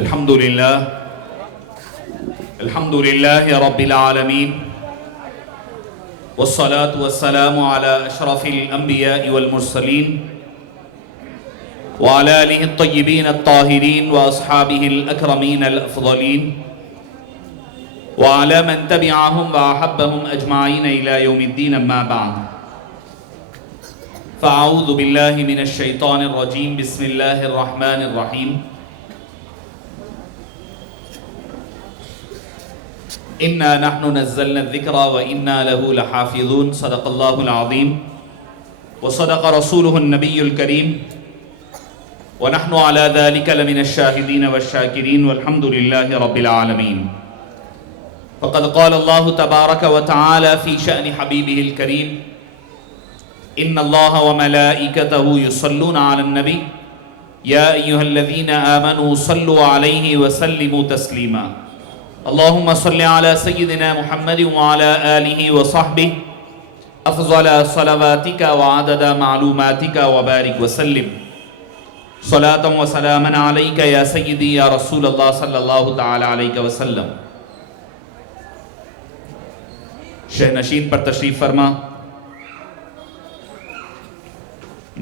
الحمد لله رب العالمين والصلاة والسلام على أشرف الأنبياء والمرسلين وعلى آله الطيبين الطاهرين وأصحابه الأكرمين الأفضلين وعلى من تبعهم وأحبهم أجمعين إلى يوم الدين أما بعد فأعوذ بالله من الشيطان الرجيم بسم الله الرحمن الرحيم إنا نحن نزلنا الذكر وإنا له لحافظون صدق الله العظيم وصدق رسوله النبي الكريم ونحن على ذلك لمن الشاهدين والشاكرين والحمد لله رب العالمين. فقد قال الله تبارك وتعالى في شأن حبيبه الكريم إن الله وملائكته يصلون على النبي يا أيها الذين آمنوا صلوا عليه وسلموا تسليما. اللهم صل على سيدنا محمد وعلى آله وصحبه أفضل صلواتك وعدد معلوماتك وبارك وسلم صلاة وسلاما عليك يا سيدي يا رسول الله صلی اللہ تعالی علیہ وسلم. شہنشین پر تشریف فرما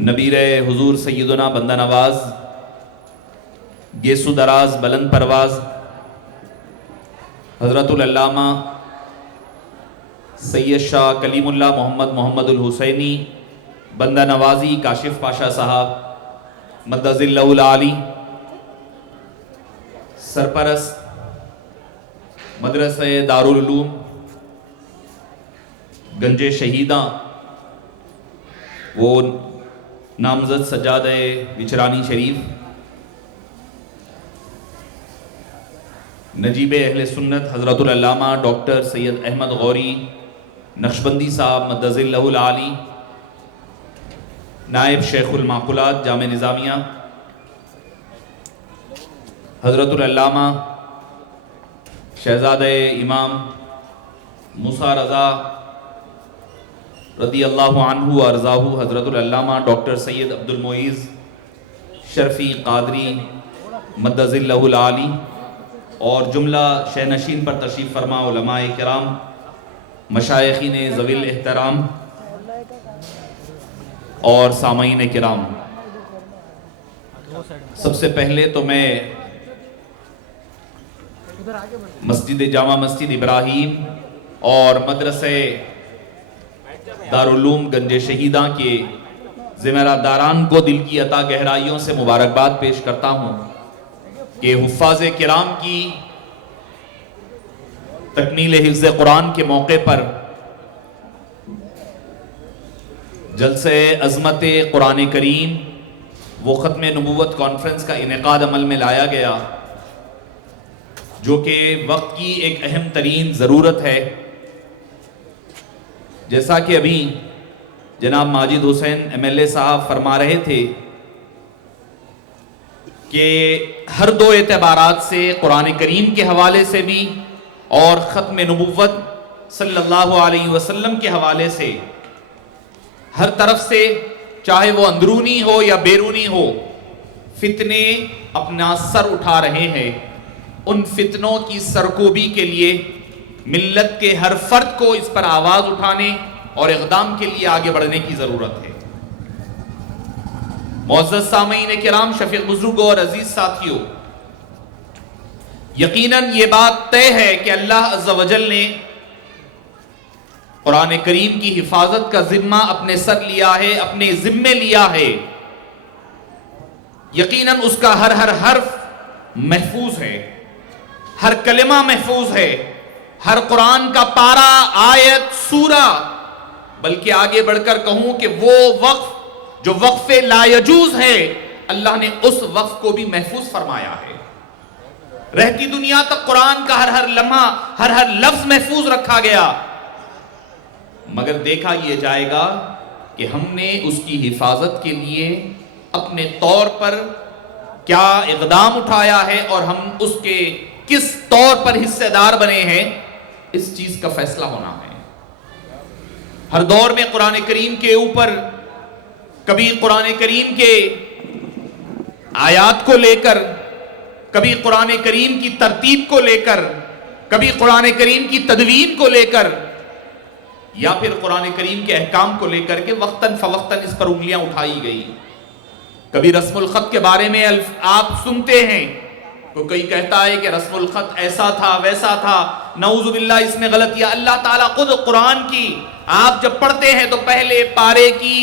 نبیر حضور سیدنا بندہ نواز گیسو دراز بلند پرواز حضرت العلامہ سید شاہ کلیم اللہ محمد الحسینی بندہ نوازی کاشف پاشا صاحب مدظ اللہ العالی سرپرست مدرسہ دارالعلوم گنج شہیداں وہ نامزد سجادہ وچرانی شریف نجیب اہل سنت حضرت العلامہ ڈاکٹر سید احمد غوری نقشبندی صاحب مدظ اللہ العالی نائب شیخ المعقولات جامع نظامیہ حضرت العلامہ شہزادہ امام موسیٰ رضا رضی اللہ عنہ و ارضاہ حضرت العلامہ ڈاکٹر سید عبد المعیز شرفی قادری مدظ اللہ العالی اور جملہ شہنشین پر تشریف فرما علماء کرام مشائخین ذوی الاحترام اور سامعین کرام. سب سے پہلے تو میں مسجد جامع مسجد ابراہیم اور مدرسہ دارالعلوم گنج شہیداں کے ذمہ داران کو دل کی عطا گہرائیوں سے مبارکباد پیش کرتا ہوں کہ حفاظ کرام کی تکمیل حفظ قرآن کے موقع پر جلسہ عظمت قرآن کریم وہ ختم نبوت کانفرنس کا انعقاد عمل میں لایا گیا جو کہ وقت کی ایک اہم ترین ضرورت ہے. جیسا کہ ابھی جناب ماجد حسین ایم ایل اے صاحب فرما رہے تھے کہ ہر دو اعتبارات سے قرآن کریم کے حوالے سے بھی اور ختم نبوت صلی اللہ علیہ وسلم کے حوالے سے ہر طرف سے چاہے وہ اندرونی ہو یا بیرونی ہو فتنے اپنا سر اٹھا رہے ہیں. ان فتنوں کی سرکوبی کے لیے ملت کے ہر فرد کو اس پر آواز اٹھانے اور اقدام کے لیے آگے بڑھنے کی ضرورت ہے. معزز سامعین کرام، شفیق بزرگوں اور عزیز ساتھیوں، یقیناً یہ بات طے ہے کہ اللہ عز و جل نے قرآن کریم کی حفاظت کا ذمہ اپنے سر لیا ہے، اپنے ذمے لیا ہے. یقیناً اس کا ہر حرف محفوظ ہے، ہر کلمہ محفوظ ہے، ہر قرآن کا پارا، آیت، سورہ، بلکہ آگے بڑھ کر کہوں کہ وہ وقف جو وقف لا یجوز ہے اللہ نے اس وقف کو بھی محفوظ فرمایا ہے. رہتی دنیا تک قرآن کا ہر لمحہ، ہر لفظ محفوظ رکھا گیا، مگر دیکھا یہ جائے گا کہ ہم نے اس کی حفاظت کے لیے اپنے طور پر کیا اقدام اٹھایا ہے اور ہم اس کے کس طور پر حصے دار بنے ہیں، اس چیز کا فیصلہ ہونا ہے. ہر دور میں قرآن کریم کے اوپر کبھی قرآن کریم کے آیات کو لے کر کبھی قرآن کریم کی ترتیب کو لے کر، کبھی قرآن کریم کی تدوین کو لے کر، یا پھر قرآن کریم کے احکام کو لے کر کے وقتاً فوقتاً اس پر انگلیاں اٹھائی گئی۔ کبھی رسم الخط کے بارے میں آپ سنتے ہیں، کوئی کہتا ہے کہ رسم الخط ایسا تھا ویسا تھا، نعوذ باللہ اس میں غلطی ہے۔ اللہ تعالیٰ خود قرآن کی آپ جب پڑھتے ہیں تو پہلے پارے کی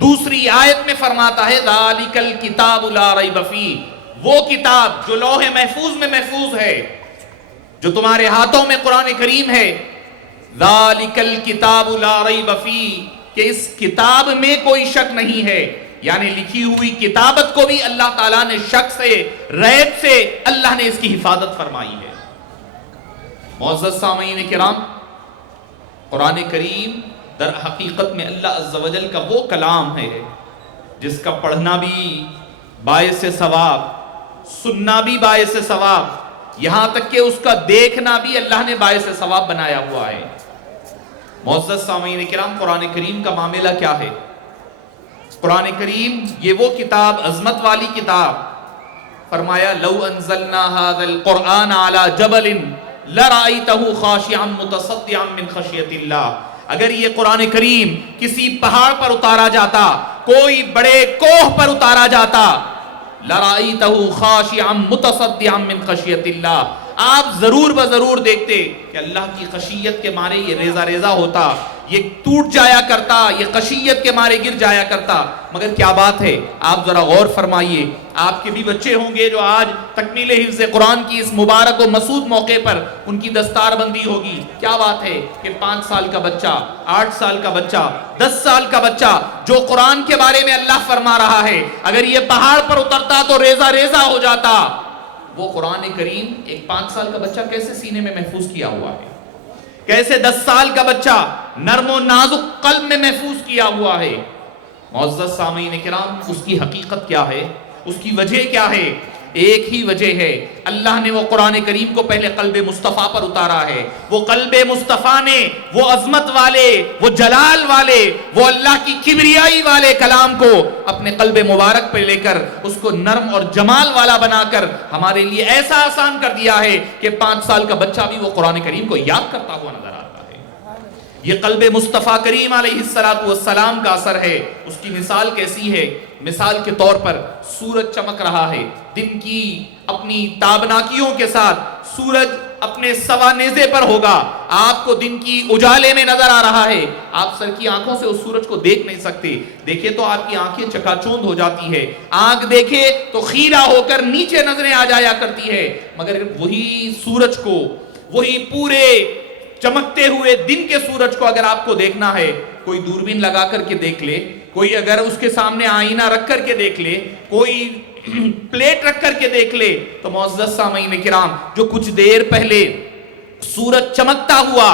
دوسری آیت میں فرماتا ہے ذالک الکتاب لا ریب فیہ، وہ کتاب جو لوح محفوظ میں محفوظ ہے، جو تمہارے ہاتھوں میں قرآن کریم ہے، ذالک الکتاب لا ریب فیہ، کہ اس کتاب میں کوئی شک نہیں ہے، یعنی لکھی ہوئی کتابت کو بھی اللہ تعالیٰ نے شک سے، ریب سے اللہ نے اس کی حفاظت فرمائی ہے۔ معزز سامعین کرام، قرآن کریم در حقیقت میں اللہ عز و جل کا وہ کلام ہے جس کا پڑھنا بھی باعث ثواب، سننا بھی باعث ثواب، یہاں تک کہ اس کا دیکھنا بھی اللہ نے باعث ثواب بنایا ہوا ہے۔ معزز سامعین کرام، قرآن کریم کا معاملہ کیا ہے؟ قرآن کریم یہ وہ کتاب، عظمت والی کتاب، فرمایا لو انزلنا هذا القرآن على جبل لرأيته خاشعا متصدعا من خشیۃ اللہ، اگر یہ قرآن کریم کسی پہاڑ پر اتارا جاتا، کوئی بڑے کوہ پر اتارا جاتا، لرأيته خاشعا متصدعا من خشیۃ اللہ، آپ ضرور بضرور دیکھتے کہ اللہ کی خشیت کے مارے یہ ریزہ ریزہ ہوتا، یہ ٹوٹ جایا کرتا، یہ خشیت کے مارے گر جایا کرتا۔ مگر کیا بات ہے، آپ ذرا غور فرمائیے، آپ کے بھی بچے ہوں گے جو آج تکمیل حفظ قرآن کی اس مبارک و مسعود موقع پر ان کی دستار بندی ہوگی۔ کیا بات ہے کہ 5 سال کا بچہ، 8 سال کا بچہ، 10 سال کا بچہ جو قرآن کے بارے میں اللہ فرما رہا ہے، اگر یہ پہاڑ پر اترتا تو ریزہ ریزہ ہو جاتا، وہ قرآن کریم ایک 5 سال کا بچہ کیسے سینے میں محفوظ کیا ہوا ہے، کیسے 10 سال کا بچہ نرم و نازک قلب میں محفوظ کیا ہوا ہے۔ معزز سامعین کرام، اس کی حقیقت کیا ہے، اس کی وجہ کیا ہے؟ ایک ہی وجہ ہے، اللہ نے وہ قرآن کریم کو پہلے قلب مصطفیٰ پر اتارا ہے۔ وہ قلب مصطفیٰ نے وہ عظمت والے، وہ جلال والے، وہ اللہ کی کبریائی والے کلام کو اپنے قلب مبارک پہ لے کر اس کو نرم اور جمال والا بنا کر ہمارے لیے ایسا آسان کر دیا ہے کہ 5 سال کا بچہ بھی وہ قرآن کریم کو یاد کرتا ہوا نظر آتا ہے۔ یہ قلب مصطفیٰ کریم علیہ السلام کا اثر ہے۔ اس کی مثال کیسی ہے؟ مثال کے طور پر سورج چمک رہا ہے، دن کی اپنی تابناکیوں کے ساتھ سورج اپنے سوانیزے پر ہوگا، آپ کو دن کی اجالے میں نظر آ رہا ہے، آپ سر کی آنکھوں سے اس سورج کو دیکھ نہیں سکتے، دیکھے تو آپ کی آنکھیں چکا چوند ہو جاتی ہے، آنکھ دیکھے تو خیرہ ہو کر نیچے نظریں آ جایا کرتی ہے، مگر وہی سورج کو، وہی پورے چمکتے ہوئے دن کے سورج کو اگر آپ کو دیکھنا ہے، کوئی دوربین لگا کر کے دیکھ لے، کوئی اگر اس کے سامنے آئینہ رکھ کر کے دیکھ لے، کوئی پلیٹ رکھ کر کے دیکھ لے، تو معزز سامعین کرام، جو کچھ دیر پہلے سورج چمکتا ہوا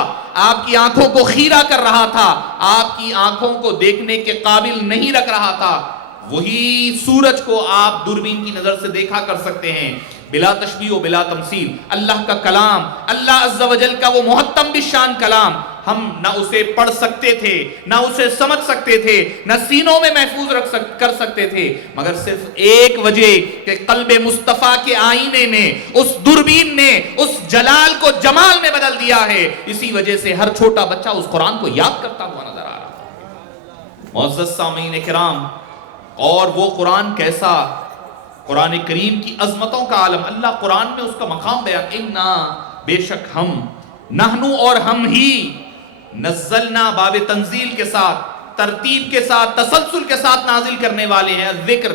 آپ کی آنکھوں کو خیرہ کر رہا تھا، آپ کی آنکھوں کو دیکھنے کے قابل نہیں رکھ رہا تھا، وہی سورج کو آپ دوربین کی نظر سے دیکھا کر سکتے ہیں، بلا تشبیہ و بلا تمثیل۔ اللہ کا کلام، اللہ عز و جل کا وہ محتم بالشان کلام، ہم نہ اسے پڑھ سکتے تھے، نہ اسے سمجھ سکتے تھے، نہ سینوں میں محفوظ کر سکتے تھے، مگر صرف ایک وجہ کہ قلب مصطفیٰ کے آئینے نے، اس دوربین نے اس جلال کو جمال میں بدل دیا ہے، اسی وجہ سے ہر چھوٹا بچہ اس قرآن کو یاد کرتا ہوا نظر آ رہا ہے۔ معزز سامعین کرام، اور وہ قرآن کیسا؟ قرآن کریم کی عظمتوں کا عالم، اللہ قرآن میں اس کا مقام بیان، اِنَّا، بے شک ہم، نحنو اور ہم ہی، نزلنا باب تنزیل کے ساتھ، ترتیب کے ساتھ، تسلسل کے ساتھ نازل کرنے والے ہیں، ذکر،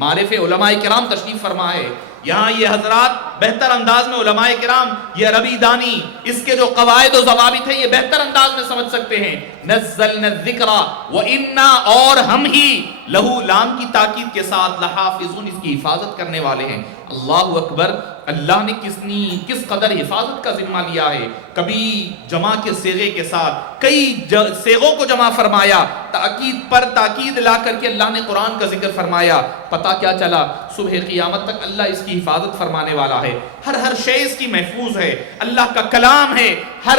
معرف علماء کرام تشریف فرما ہے، یہاں یہ حضرات بہتر انداز میں علماء کرام یہ عربی دانی اس کے جو قواعد و ضوابط ہیں یہ بہتر انداز میں سمجھ سکتے ہیں۔ نزلنا الذکر وَإِنَّا، اور ہم ہی، لہو لام کی تاکید کے ساتھ، لحافظون، اس کی حفاظت کرنے والے ہیں۔ اللہ اکبر، اللہ نے کس قدر حفاظت کا ذمہ لیا ہے۔ کبھی جمع کے صیغے کے ساتھ کئی صیغوں کو جمع فرمایا، تاکید پر تاکید لا کر کے اللہ نے قرآن کا ذکر فرمایا۔ پتہ کیا چلا؟ صبح قیامت تک اللہ اس کی حفاظت فرمانے والا ہے، ہر شے اس کی محفوظ ہے، اللہ کا کلام ہے، ہر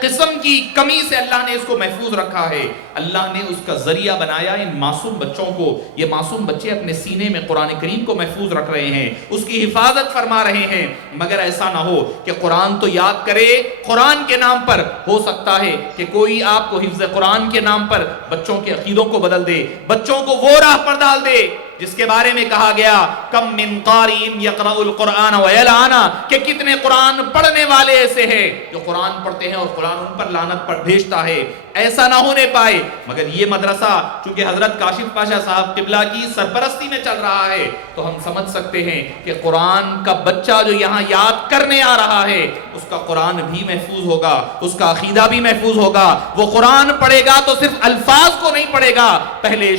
قسم کی کمی سے اللہ نے اس کو محفوظ رکھا ہے۔ اللہ نے اس کا ذریعہ بنایا ان معصوم بچوں کو، یہ معصوم بچے اپنے سینے میں قرآن کریم کو محفوظ رکھ رہے ہیں، اس کی حفاظت فرما رہے ہیں، مگر ایسا نہ ہو کہ قرآن تو یاد کرے قرآن کے نام پر، ہو سکتا ہے کہ کوئی آپ کو حفظ قرآن کے نام پر بچوں کے عقیدوں کو بدل دے، بچوں کو وہ راہ پر ڈال دے جس کے بارے میں کہا گیا کم من قاری یقرأ القرآن ویلعنا، کہ کتنے قرآن پڑھنے والے ایسے ہیں جو قرآن پڑھتے ہیں اور قرآن ان پر لعنت پر بھیجتا ہے۔ ایسا نہ ہونے پائے، مگر یہ مدرسہ چونکہ حضرت کاشف پاشا صاحب قبلہ کی سرپرستی میں چل رہا ہے تو ہم سمجھ سکتے ہیں کہ قرآن کا بچہ جو یہاں یاد کرنے آ رہا ہے اس کا قرآن بھی محفوظ ہوگا، اس کا عقیدہ بھی محفوظ ہوگا، وہ قرآن پڑھے گا تو صرف الفاظ کو نہیں پڑھے گا، پہلے